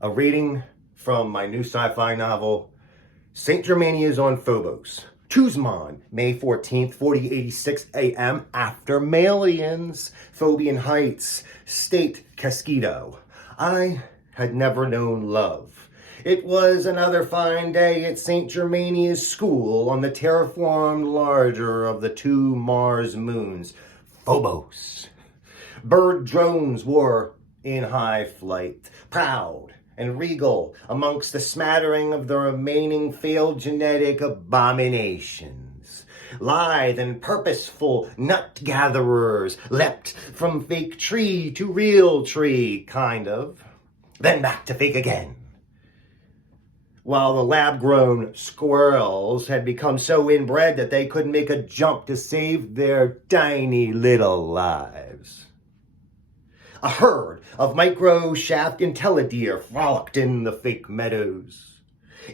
A reading from my new sci-fi novel, St. Germania is on Phobos. Tuzman, May 14th, 4086 a.m. after Malians, Phobian Heights, State Casquito. I had never known love. It was another fine day at St. Germania's school on the terraformed larger of the two Mars moons, Phobos. Bird drones were in high flight, proud and regal amongst the smattering of the remaining failed genetic abominations. Lithe and purposeful nut gatherers leapt from fake tree to real tree, kind of, then back to fake again. While the lab-grown squirrels had become so inbred that they couldn't make a jump to save their tiny little lives. A herd of micro-shaft intellideer frolicked in the fake meadows,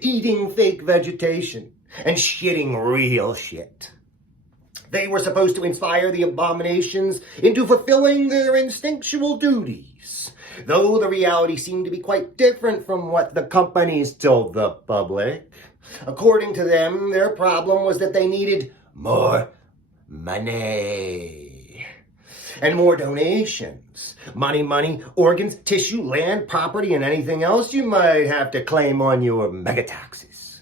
eating fake vegetation and shitting real shit. They were supposed to inspire the abominations into fulfilling their instinctual duties, though the reality seemed to be quite different from what the companies told the public. According to them, their problem was that they needed more money. And more donations. Money, organs, tissue, land, property, and anything else you might have to claim on your megataxes.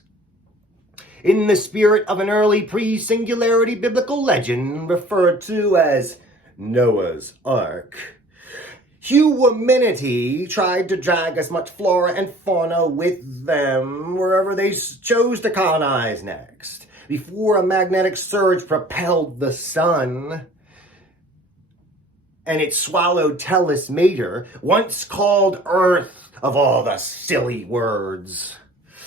In the spirit of an early pre-singularity biblical legend referred to as Noah's Ark, humanity tried to drag as much flora and fauna with them wherever they chose to colonize next, before a magnetic surge propelled the sun and it swallowed Tellus Mater, once called Earth of all the silly words.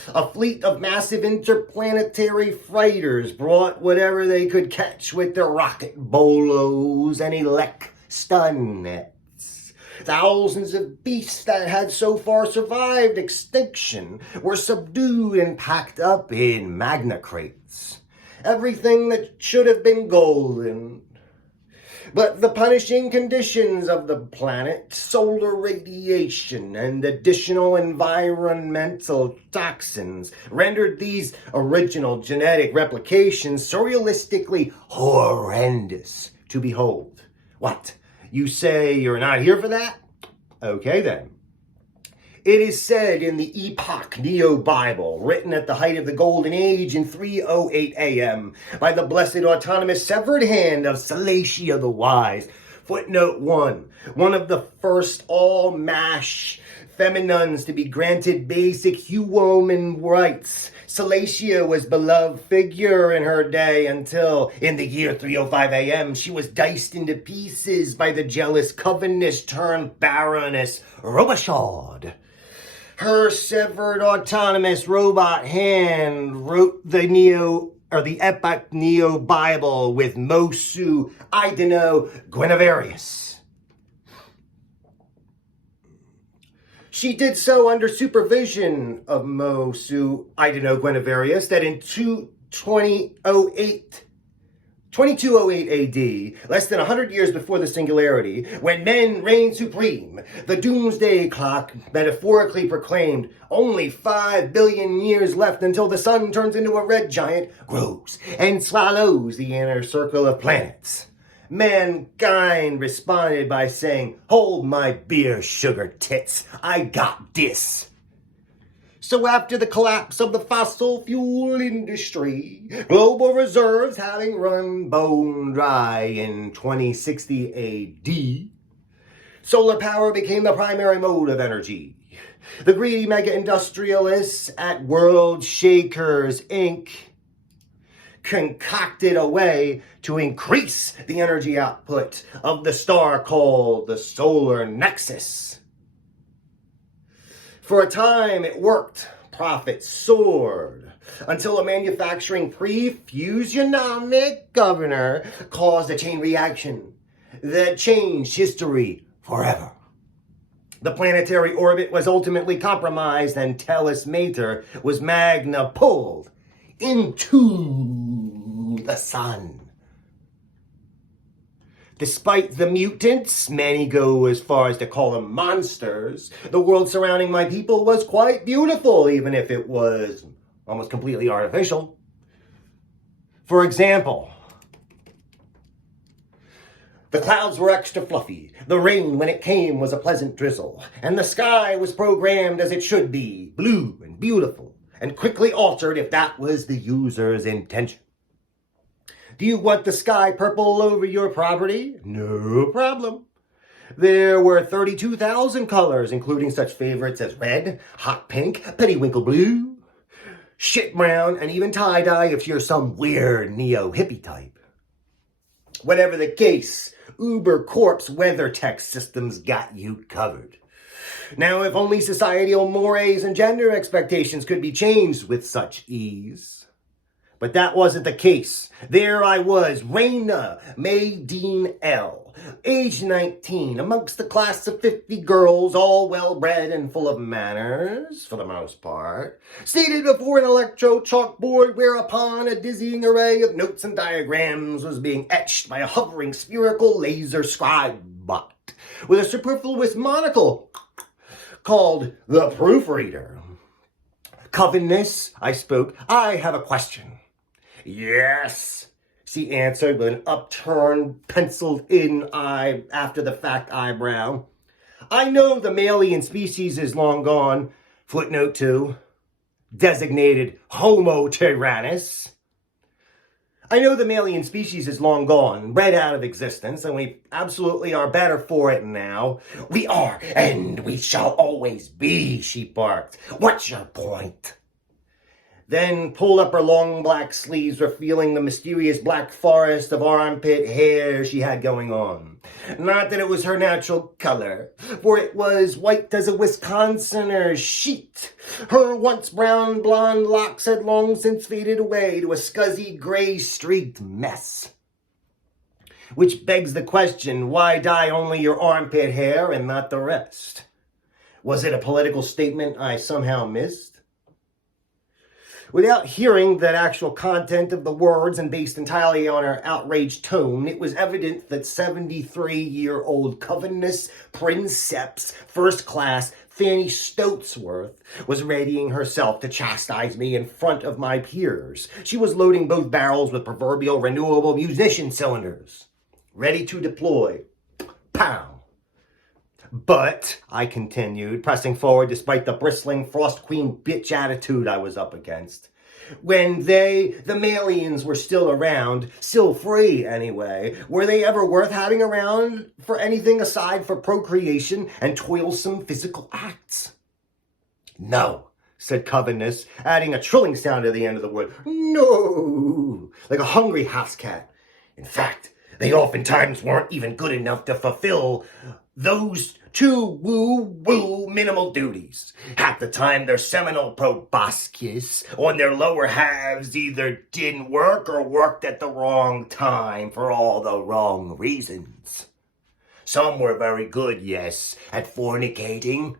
A fleet of massive interplanetary freighters brought whatever they could catch with their rocket bolos and elect stun nets. Thousands of beasts that had so far survived extinction were subdued and packed up in magna crates. Everything that should have been golden. But the punishing conditions of the planet, solar radiation, and additional environmental toxins rendered these original genetic replications surrealistically horrendous to behold. What? You say you're not here for that? Okay then. It is said in the Epoch Neo-Bible, written at the height of the Golden Age in 3:08 a.m. by the blessed autonomous severed hand of Salacia the Wise. Footnote 1. One of the first all-mash feminines to be granted basic human rights. Salacia was a beloved figure in her day until, in the year 3:05 a.m., she was diced into pieces by the jealous Covenantess turned Baroness Robichaud. Her severed autonomous robot hand wrote the Epoch Neo-Bible with Mosu Idino Guineverius. She did so under supervision of Mosu Idino Guineverius that in 2208 AD, less than 100 years before the singularity, when men reigned supreme, the doomsday clock metaphorically proclaimed only 5 billion years left until the sun turns into a red giant, grows, and swallows the inner circle of planets. Mankind responded by saying, "Hold my beer, sugar tits, I got this." So after the collapse of the fossil fuel industry, global reserves having run bone dry in 2060 AD, solar power became the primary mode of energy. The greedy mega-industrialists at World Shakers, Inc. concocted a way to increase the energy output of the star called the solar nexus. For a time, it worked. Profits soared until a manufacturing pre-fusionomic governor caused a chain reaction that changed history forever. The planetary orbit was ultimately compromised and Tellus Mater was magna pulled into the sun. Despite the mutants, many go as far as to call them monsters, the world surrounding my people was quite beautiful, even if it was almost completely artificial. For example, the clouds were extra fluffy, the rain when it came was a pleasant drizzle, and the sky was programmed as it should be, blue and beautiful, and quickly altered if that was the user's intention. Do you want the sky purple over your property? No problem. There were 32,000 colors, including such favorites as red, hot pink, periwinkle blue, shit brown, and even tie-dye if you're some weird neo-hippie type. Whatever the case, Uber Corp's weather tech systems got you covered. Now, if only societal mores and gender expectations could be changed with such ease. But that wasn't the case. There I was, Raina Maydeen L., age 19, amongst the class of 50 girls, all well-bred and full of manners, for the most part, seated before an electro chalkboard whereupon a dizzying array of notes and diagrams was being etched by a hovering spherical laser scribe bot with a superfluous monocle called the proofreader. Covenness, I spoke, I have a question. Yes, she answered with an upturned, penciled-in eye after-the-fact eyebrow. I know the mammalian species is long gone. Footnote 2, designated Homo tyrannus. I know the mammalian species is long gone, bred out of existence, and we absolutely are better for it now. We are, and we shall always be, she barked. What's your point? Then pulled up her long black sleeves, revealing the mysterious black forest of armpit hair she had going on. Not that it was her natural color, for it was white as a Wisconsiner's sheet. Her once brown blonde locks had long since faded away to a scuzzy gray-streaked mess. Which begs the question, why dye only your armpit hair and not the rest? Was it a political statement I somehow missed? Without hearing the actual content of the words and based entirely on her outraged tone, it was evident that 73-year-old Covenness Princeps First Class Fanny Stoatsworth was readying herself to chastise me in front of my peers. She was loading both barrels with proverbial renewable munition cylinders, ready to deploy. Pow! But, I continued, pressing forward despite the bristling Frost Queen bitch attitude I was up against, when the Malians, were still around, still free anyway, were they ever worth having around for anything aside for procreation and toilsome physical acts? No, said Covenness, adding a trilling sound at the end of the word. No, like a hungry house cat. In fact, they oftentimes weren't even good enough to fulfill those two woo-woo minimal duties. Half the time their seminal proboscis on their lower halves either didn't work or worked at the wrong time for all the wrong reasons. Some were very good, yes, at fornicating,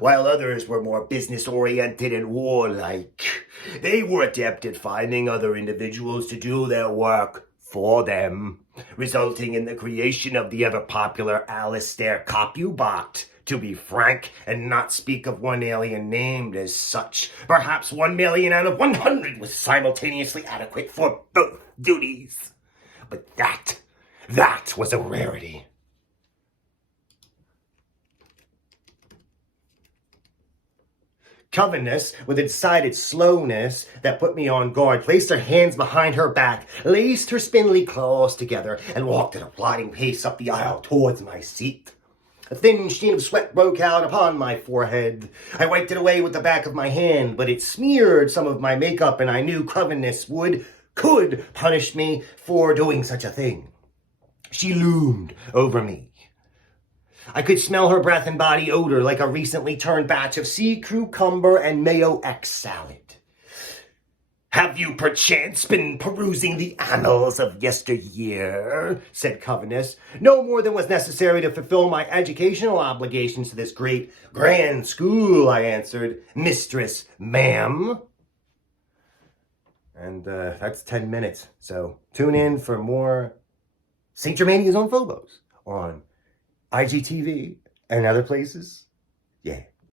while others were more business-oriented and warlike. They were adept at finding other individuals to do their work for them, resulting in the creation of the ever-popular Alistair Copubot, to be frank, and not speak of one alien named as such. Perhaps 1 million out of 100 was simultaneously adequate for both duties. But that was a rarity. Covenness, with a decided slowness that put me on guard, placed her hands behind her back, laced her spindly claws together, and walked at a plodding pace up the aisle towards my seat. A thin sheen of sweat broke out upon my forehead. I wiped it away with the back of my hand, but it smeared some of my makeup, and I knew Covenness could punish me for doing such a thing. She loomed over me. I could smell her breath and body odor like a recently turned batch of sea cucumber and mayo X salad. Have you perchance been perusing the annals of yesteryear? Said Covenness. No more than was necessary to fulfill my educational obligations to this great grand school, I answered. Mistress, ma'am. And that's 10 minutes, so tune in for more St. Germania is on Phobos, on IGTV and other places. Yeah.